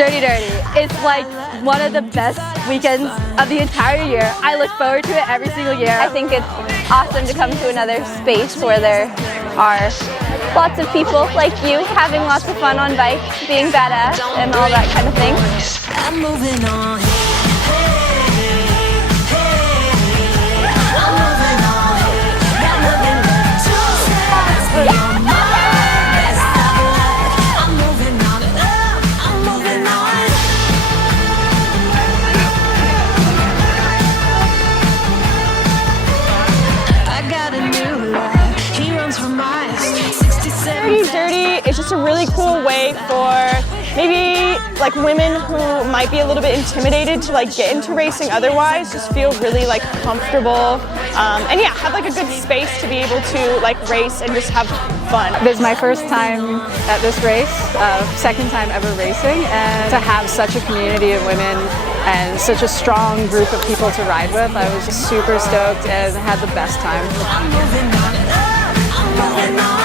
Dirty. It's like one of the best weekends of the entire year. I look forward to it every single year. I think it's awesome to come to another space where there are lots of people like you having lots of fun on bikes, being badass and all that kind of thing. I'm moving on. Dirty is just a really cool way for maybe like women who might be a little bit intimidated to like get into racing otherwise, just feel really like comfortable and yeah, have like a good space to be able to like race and just have fun. This is my first time at this race, second time ever racing, and to have such a community of women and such a strong group of people to ride with, I was just super stoked and had the best time. I'm moving on. I'm moving on.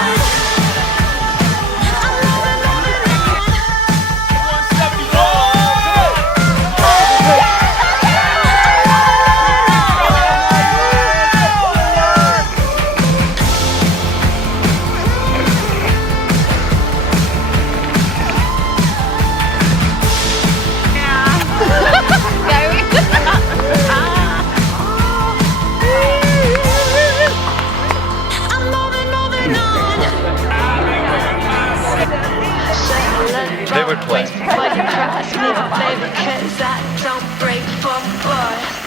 They would play. But you trust me, baby, 'cause I don't break for boys.